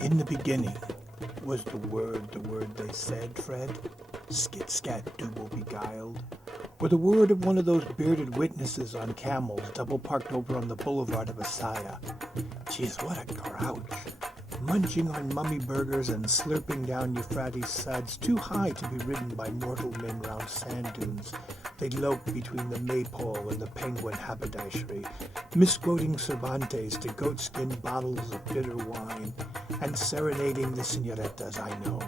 In the beginning was the word they said, Fred? Skit scat dooble beguiled. Or the word of one of those bearded witnesses on camels double parked over on the boulevard of Asaya. Geez, what a grouch. Munching on mummy burgers and slurping down Euphrates suds too high to be ridden by mortal men round sand dunes. They lope between the maypole and the penguin haberdashery, misquoting Cervantes to goatskin bottles of bitter wine, and serenading the senoritas I know.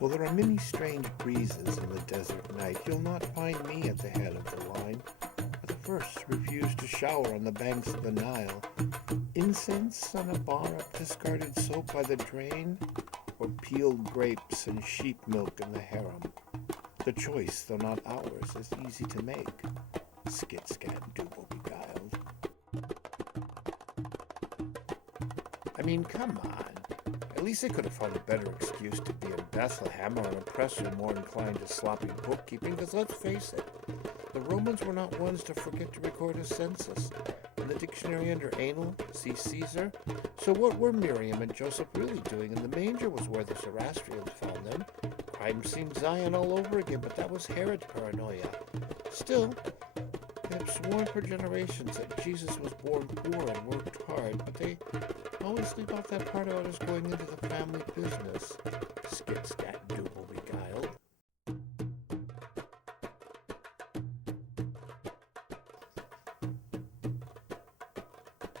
Well, there are many strange breezes in the desert night. You'll not find me at the head of the line. The first refuse to shower on the banks of the Nile. Incense on a bar of discarded soap by the drain, or peeled grapes and sheep milk in the harem. The choice, though not ours, is easy to make. Skit scat dooble beguiled. I mean, come on. At least they could have found a better excuse to be in Bethlehem or an oppressor more inclined to sloppy bookkeeping, because let's face it, the Romans were not ones to forget to record a census. In the dictionary under anal, see Caesar. So what were Miriam and Joseph really doing? And the manger was where the Zoroastrians found them. Crime scene Zion all over again, but that was Herod's paranoia. Still, they have sworn for generations that Jesus was born poor and worked hard, but they always leave out that part about us going into the family business. Skit scat dooble beguiled.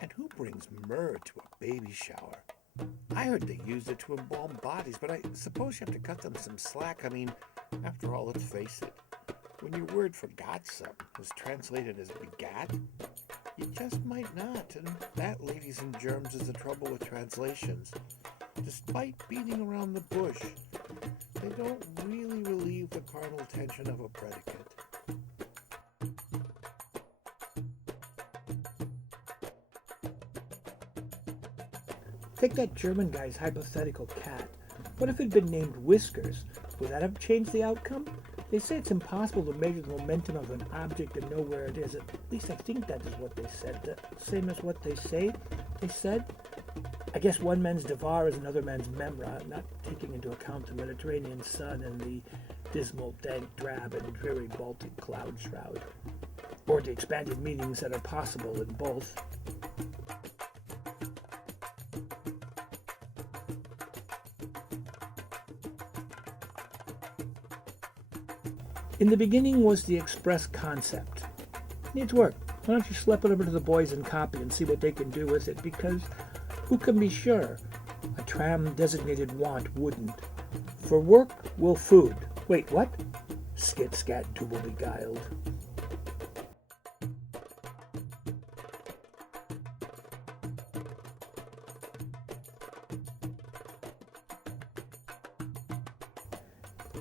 And who brings myrrh to a baby shower? I heard they used it to embalm bodies, but I suppose you have to cut them some slack. I mean, after all, let's face it. When your word for godson is translated as begat, you just might not, and that, ladies and germs, is the trouble with translations. Despite beating around the bush, they don't really relieve the carnal tension of a predicate. Take that German guy's hypothetical cat. What if it had been named Whiskers? Would that have changed the outcome? They say it's impossible to measure the momentum of an object and know where it is. At least I think that is what they said. The same as what they say. They said, I guess one man's Devar is another man's Memra, not taking into account the Mediterranean sun and the dismal, dank, drab, and dreary Baltic cloud shroud, or the expanded meanings that are possible in both. In the beginning was the express concept. Needs work. Why don't you slip it over to the boys and copy and see what they can do with it, because who can be sure? A tram-designated want wouldn't. For work, will food. Wait, what? Skit scat dooble beguiled.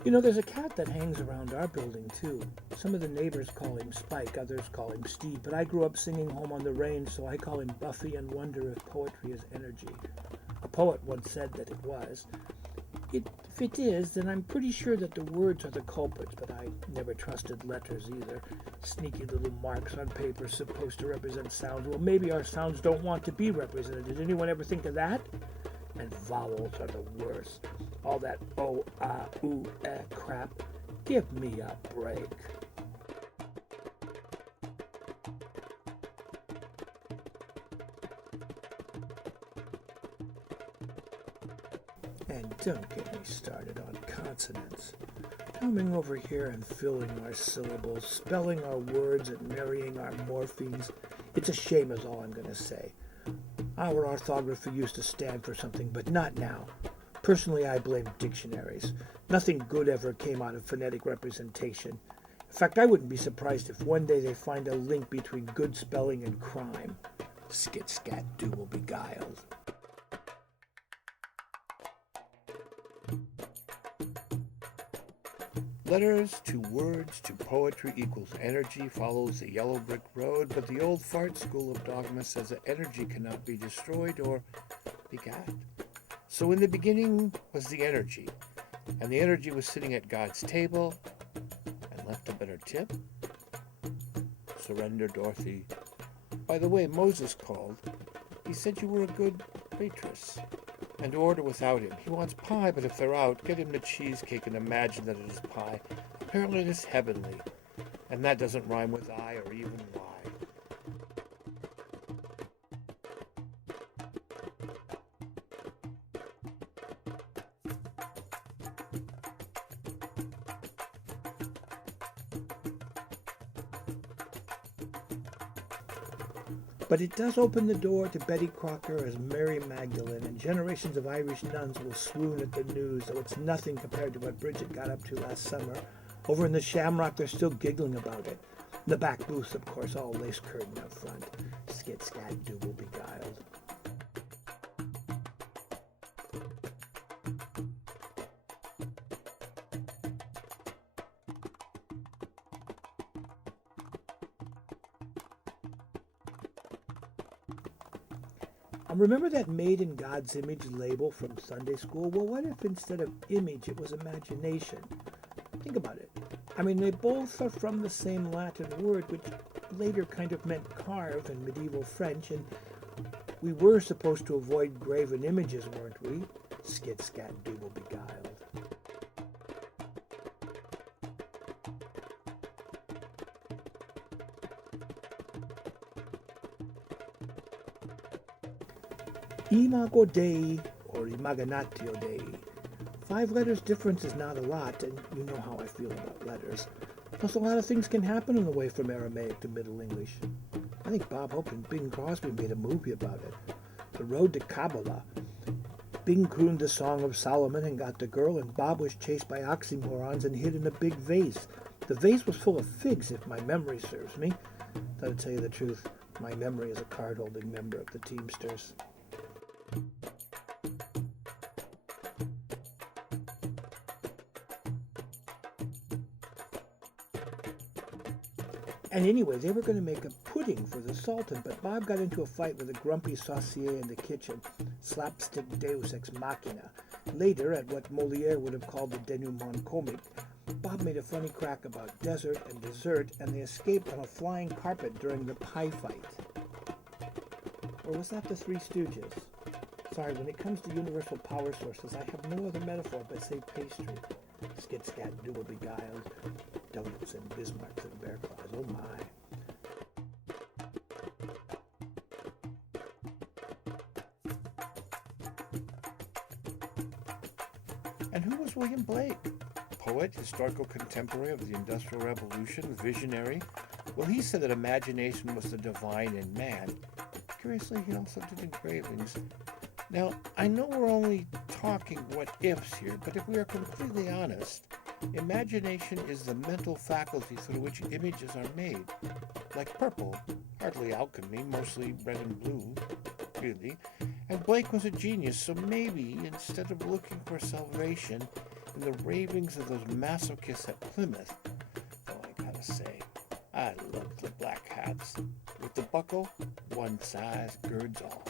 You know, there's a cat that hangs around our building, too. Some of the neighbors call him Spike, others call him Steve, but I grew up singing Home on the Range, so I call him Buffy and wonder if poetry is energy. A poet once said that it was. If it is, then I'm pretty sure that the words are the culprits, but I never trusted letters either. Sneaky little marks on paper supposed to represent sounds. Well, maybe our sounds don't want to be represented. Did anyone ever think of that? And vowels are the worst. All that oh, ah, ooh, eh crap. Give me a break. And don't get me started on consonants. Coming over here and filling our syllables, spelling our words and marrying our morphemes. It's a shame is all I'm going to say. Our orthography used to stand for something, but not now. Personally, I blame dictionaries. Nothing good ever came out of phonetic representation. In fact, I wouldn't be surprised if one day they find a link between good spelling and crime. Skit scat dooble beguiled. Letters to words to poetry equals energy follows the yellow brick road, but the old fart school of dogma says that energy cannot be destroyed or begat. So in the beginning was the energy, and the energy was sitting at God's table, left a better tip? Surrender, Dorothy. By the way, Moses called. He said you were a good waitress. And order without him. He wants pie, but if they're out, get him the cheesecake and imagine that it is pie. Apparently it is heavenly. And that doesn't rhyme with I or even Y. But it does open the door to Betty Crocker as Mary Magdalene, and generations of Irish nuns will swoon at the news, though it's nothing compared to what Bridget got up to last summer. Over in the Shamrock, they're still giggling about it. The back booth, of course, all lace curtain up front. Skit, scat, double, beguiled. Remember that made in God's image label from Sunday school? Well, what if instead of image it was imagination? Think about it. I mean, they both are from the same Latin word, which later kind of meant carve in medieval French, and we were supposed to avoid graven images, weren't we? Skit, scat, double, beguiled. Imago Dei, or Imaginatio Dei. 5 letters difference is not a lot, and you know how I feel about letters. Plus, a lot of things can happen on the way from Aramaic to Middle English. I think Bob Hope and Bing Crosby made a movie about it. The Road to Kabbalah. Bing crooned the Song of Solomon and got the girl, and Bob was chased by oxymorons and hid in a big vase. The vase was full of figs, if my memory serves me. Though to tell you the truth, my memory is a card-holding member of the Teamsters. And anyway, they were going to make a pudding for the Sultan, but Bob got into a fight with a grumpy saucier in the kitchen. Slapstick deus ex machina. Later, at what Molière would have called the denouement comique, Bob made a funny crack about desert and dessert, and they escaped on a flying carpet during the pie fight. Or was that the Three Stooges? Sorry, when it comes to universal power sources, I have no other metaphor but say pastry. Skit, scat, double, beguiled. Donuts and Bismarcks and bear claws. Oh my. And who was William Blake? Poet, historical contemporary of the Industrial Revolution, visionary. Well, he said that imagination was the divine in man. Curiously, he also did engravings. Now, I know we're only talking what-ifs here, but if we are completely honest, imagination is the mental faculty through which images are made. Like purple, hardly alchemy, mostly red and blue, really. And Blake was a genius, so maybe instead of looking for salvation in the ravings of those masochists at Plymouth, though I gotta say, I loved the black hats. With the buckle, one size girds all.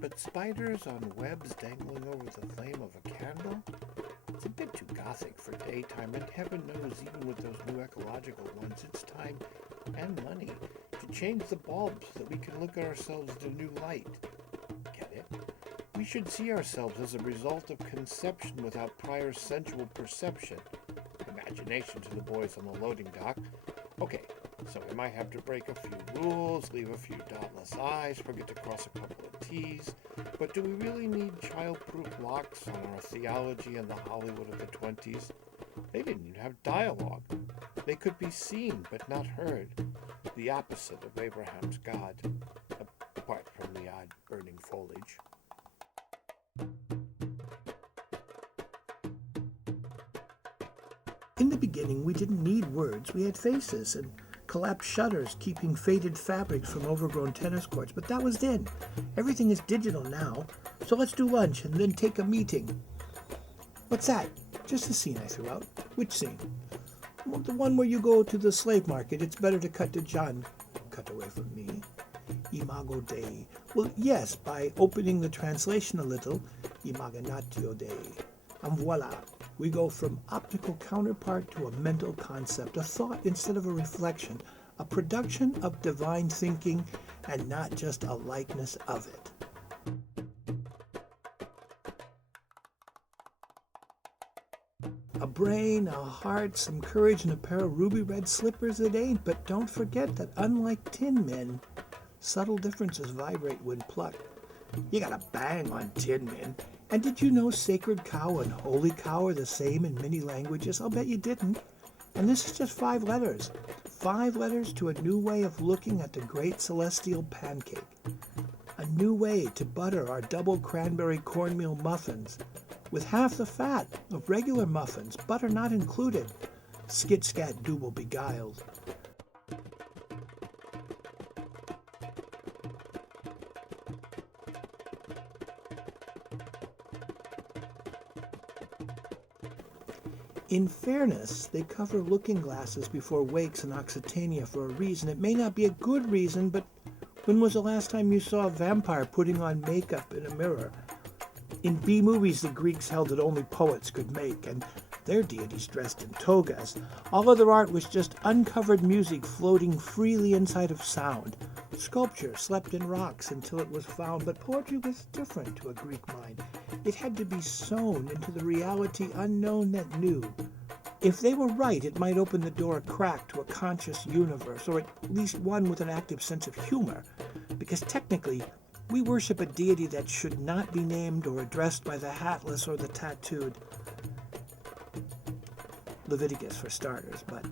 But spiders on webs dangling over the flame of a candle? It's a bit too gothic for daytime, and heaven knows even with those new ecological ones, it's time and money to change the bulbs so that we can look at ourselves in a new light. Get it? We should see ourselves as a result of conception without prior sensual perception. Imagination to the boys on the loading dock. Okay, so we might have to break a few rules, leave a few dotless I's, forget to cross a couple of T's, but do we really need child-proof locks on our theology in the Hollywood of the 20s? They didn't even have dialogue. They could be seen but not heard, the opposite of Abraham's God, apart from the odd burning foliage. In the beginning, we didn't need words. We had faces and collapsed shutters keeping faded fabrics from overgrown tennis courts. But that was then. Everything is digital now. So let's do lunch and then take a meeting. What's that? Just a scene I threw out. Which scene? Well, the one where you go to the slave market. It's better to cut cut away from me. Imago Dei. Well, yes, by opening the translation a little, imaginatio Dei. And voila, we go from optical counterpart to a mental concept, a thought instead of a reflection, a production of divine thinking, and not just a likeness of it. A brain, a heart, some courage, and a pair of ruby red slippers it ain't, but don't forget that unlike tin men, subtle differences vibrate when plucked. You gotta bang on tin men. And did you know sacred cow and holy cow are the same in many languages? I'll bet you didn't. And this is just 5 letters. 5 letters to a new way of looking at the great celestial pancake. A new way to butter our double cranberry cornmeal muffins with half the fat of regular muffins, butter not included. Skit scat dooble beguiled. In fairness, they cover looking glasses before wakes in Occitania for a reason. It may not be a good reason, but when was the last time you saw a vampire putting on makeup in a mirror? In B movies, the Greeks held that only poets could make, and their deities dressed in togas. All other art was just uncovered music floating freely inside of sound. Sculpture slept in rocks until it was found, but poetry was different to a Greek mind. It had to be sewn into the reality unknown that knew. If they were right, it might open the door a crack to a conscious universe, or at least one with an active sense of humor, because technically, we worship a deity that should not be named or addressed by the hatless or the tattooed. Leviticus for starters, but...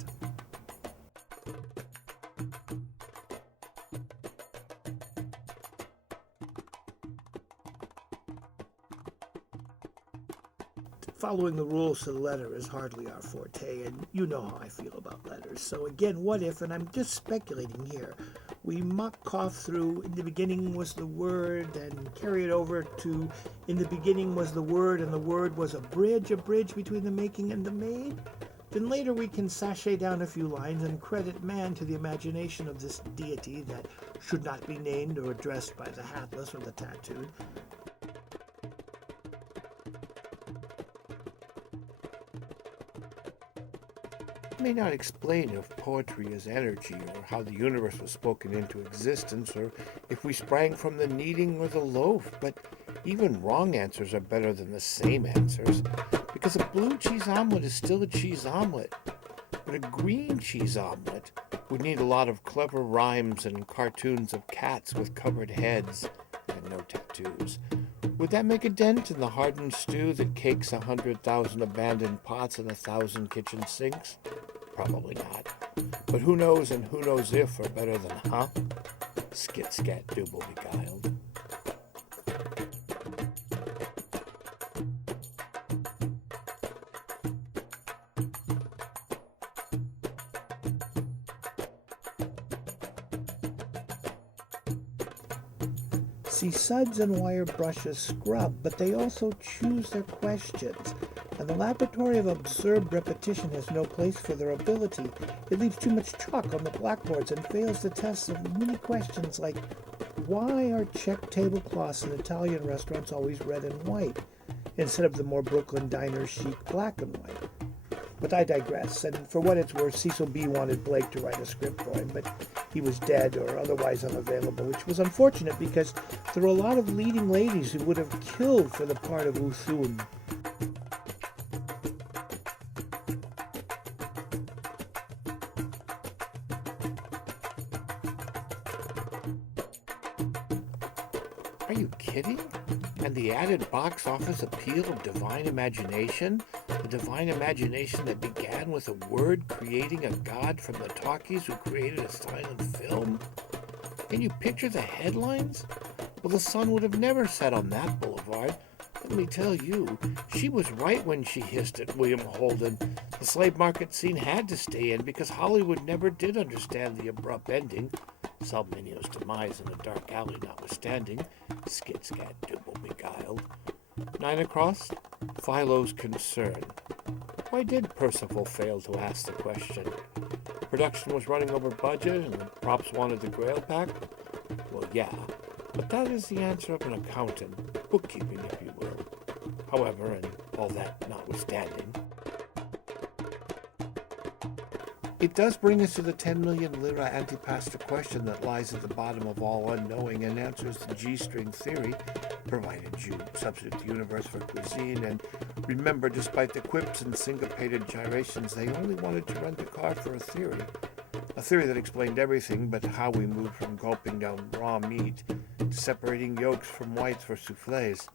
Following the rules to the letter is hardly our forte, and you know how I feel about letters. So again, what if, and I'm just speculating here, we muck cough through, in the beginning was the word, and carry it over to, in the beginning was the word, and the word was a bridge between the making and the made? Then later we can sashay down a few lines and credit man to the imagination of this deity that should not be named or addressed by the hatless or the tattooed. May not explain if poetry is energy, or how the universe was spoken into existence, or if we sprang from the kneading or the loaf, but even wrong answers are better than the same answers, because a blue cheese omelet is still a cheese omelet, but a green cheese omelet would need a lot of clever rhymes and cartoons of cats with covered heads and no tattoos. Would that make a dent in the hardened stew that cakes 100,000 abandoned pots and 1,000 kitchen sinks? Probably not. But who knows and who knows if are better than huh? Skit scat dooble beguiled. See, suds and wire brushes scrub, but they also choose their questions. And the laboratory of absurd repetition has no place for their ability. It leaves too much chalk on the blackboards and fails the tests of many questions like, why are check tablecloths in Italian restaurants always red and white, instead of the more Brooklyn diner chic black and white? But I digress, and for what it's worth, Cecil B. wanted Blake to write a script for him, but he was dead or otherwise unavailable, which was unfortunate because there were a lot of leading ladies who would have killed for the part of Uthun. Are you kidding? And the added box office appeal of divine imagination? The divine imagination that began with a word creating a god from the talkies who created a silent film? Can you picture the headlines? Well, the sun would have never set on that boulevard. Let me tell you, she was right when she hissed at William Holden. The slave market scene had to stay in because Hollywood never did understand the abrupt ending. Salminio's demise in a dark alley notwithstanding, skit scat dooble beguiled. 9 across, Philo's concern. Why did Percival fail to ask the question? Production was running over budget and the props wanted the Grail pack? Well, yeah, but that is the answer of an accountant, bookkeeping, if you will. However, and all that notwithstanding, it does bring us to the 10 million lira antipasta question that lies at the bottom of all unknowing and answers the G-string theory, provided you substitute the universe for cuisine. And remember, despite the quips and syncopated gyrations, they only wanted to rent the car for a theory that explained everything but how we moved from gulping down raw meat to separating yolks from whites for soufflés.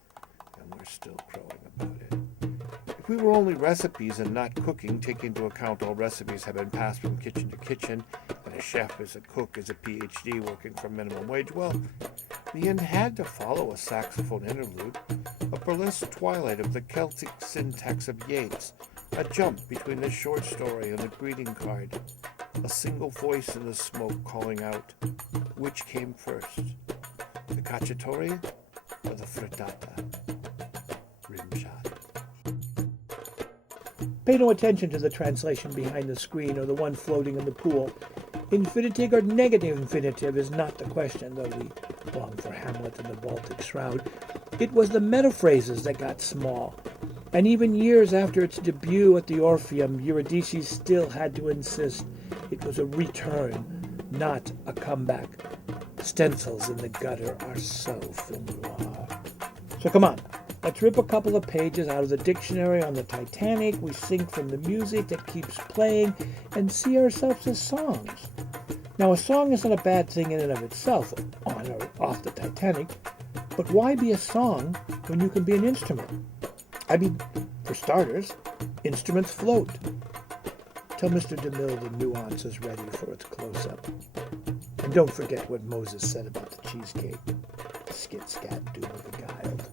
And we're still crowing about it. If we were only recipes and not cooking, taking into account all recipes have been passed from kitchen to kitchen, and a chef is a cook is a PhD working for minimum wage, well, the end had to follow a saxophone interlude, a burlesque twilight of the Celtic syntax of Yeats, a jump between the short story and the greeting card, a single voice in the smoke calling out, which came first, the cacciatore or the frittata? Rimshot. Pay no attention to the translation behind the screen or the one floating in the pool. Infinitive or negative infinitive is not the question, though we long for Hamlet and the Baltic Shroud. It was the metaphrases that got small. And even years after its debut at the Orpheum, Eurydice still had to insist it was a return, not a comeback. Stencils in the gutter are so film noir. So come on, let's rip a couple of pages out of the dictionary on the Titanic. We sing from the music that keeps playing and see ourselves as songs. Now, a song isn't a bad thing in and of itself, on or off the Titanic, but why be a song when you can be an instrument? I mean, for starters, instruments float. Tell Mr. DeMille the nuance is ready for its close-up. And don't forget what Moses said about the cheesecake. Skit, scat, doom beguiled.